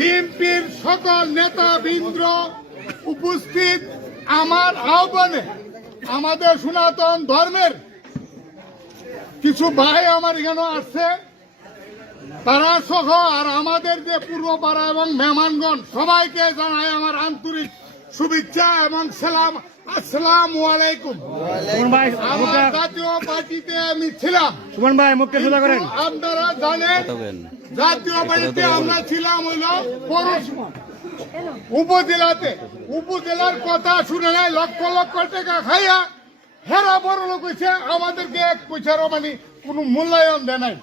বিএনপির সকল নেতাবৃন্দ উপস্থিত আমার আহ্বানে আমাদের সনাতন ধর্মের কিছু ভাই আমার এখানে আসছে, তারা সহ আর আমাদের যে পূর্বপাড়া এবং মেহমানগণ সবাইকে জানাই আমার আন্তরিক শুভেচ্ছা এবং সালাম। আসসালামু আলাইকুম। আমার জাতীয় পার্টিতে আমি ছিলাম, আপনারা জানেন জাতীয় পার্টিতে আমরা ছিলাম হইল পৌরসভা উপজেলাতে। উপজেলার কথা শুনে নাই, লক্ষ লক্ষ টাকা খাইয়া হেরা বড় লোক হয়েছে, আমাদেরকে এক পয়সারও মানে কোনো মূল্যায়ন দেয় নাই।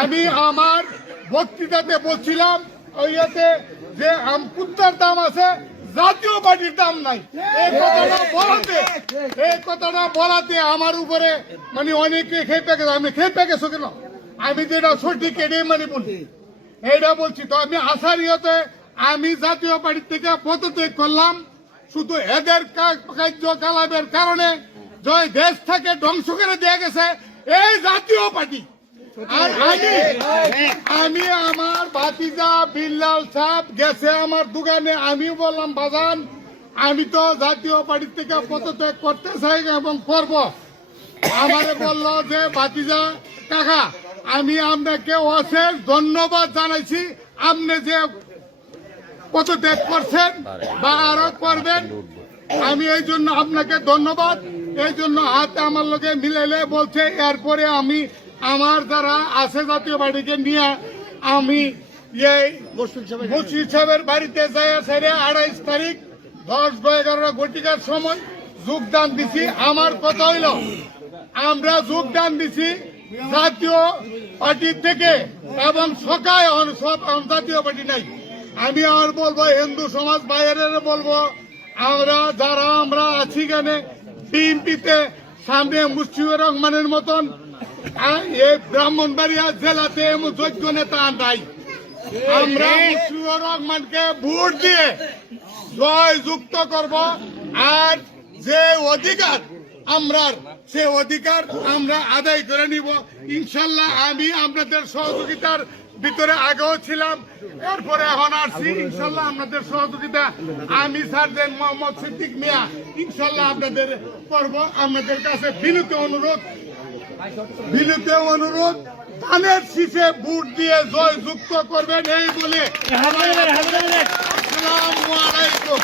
আমি আমার বক্তৃতাতে বলছিলাম ওইয়াতে যে কুত্তার দাম আছে, জাতীয় পার্টির দাম নাই। এই কথাটা বলাতে আমার উপরে মানে অনেকে খেপে গেছে। আমি খেপে গেছো কেন? আমি যেটা সঠিক এটাই মানে বলছি, এইটা বলছি। তো আমি আসার ইয়েতে আমি জাতীয় পার্টি থেকে পদত্যাগ করলাম শুধু এদের কার্যকলাপের কারণে। জয় দেশ থেকে ধ্বংস করে দিয়ে গেছে এই জাতীয় পার্টি। আর আমি আমার ভাতিজা বিল্লাল সাহেব গেছে আমার দোকানে, আমি বললাম বাজান আমি তো জাতীয় পার্টি থেকে পদত্যাগ করতে চাই এবং করব। আমারে বলল যে ভাতিজা কাকা আমি আপনাকে অশেষ ধন্যবাদ জানাইছি, আপনি যে পদত্যাগ করছেন বা আরো করবেন, আমি এই জন্য আপনাকে ধন্যবাদ। এই জন্য হাতে আমার লোকে মিলাইলে বলছে। এরপরে আমি আমার যারা আছে জাতীয় পার্টিকে নিয়ে আমি এই মুশফিক সাহেবের বাড়িতে যাই 28 তারিখ 10-11 ঘটিকার সময় যোগদান দিছি। আমার কথা হইল আমরা যোগদান দিছি জাতীয় পার্টি থেকে এবং সকায় সব জাতীয় পার্টি নাই। আমি আর বলবো হিন্দু সমাজ বাইরের বলবো, আমরা আছি কেনে বিএনপিতে সামনে মুশফিকুর রহমানের মতন এই ব্রাহ্মণবাড়িয়া জেলাতে এমন যোগ্য নেতা নাই। আমরা মুশফিকুর রহমানকে ভোট দিয়ে জয় যুক্ত করব। আর যে অধিকার সে অধিকার আমরা আদায় করে নিব ইনশাল্লাহ। আমি আপনাদের সহযোগিতার ভিতরে আগেও ছিলাম, এরপরে এখন আসছি ইনশাল্লাহ আপনাদের সহযোগিতা আমি সার্জেন্ট মোহাম্মদ সিদ্দিক মিয়া ইনশাল্লাহ আপনাদের করব। আপনাদের কাছে বিনীত অনুরোধ ধানের শীষে ভোট দিয়ে জয় যুক্ত করবেন এই বলে আসসালামু আলাইকুম।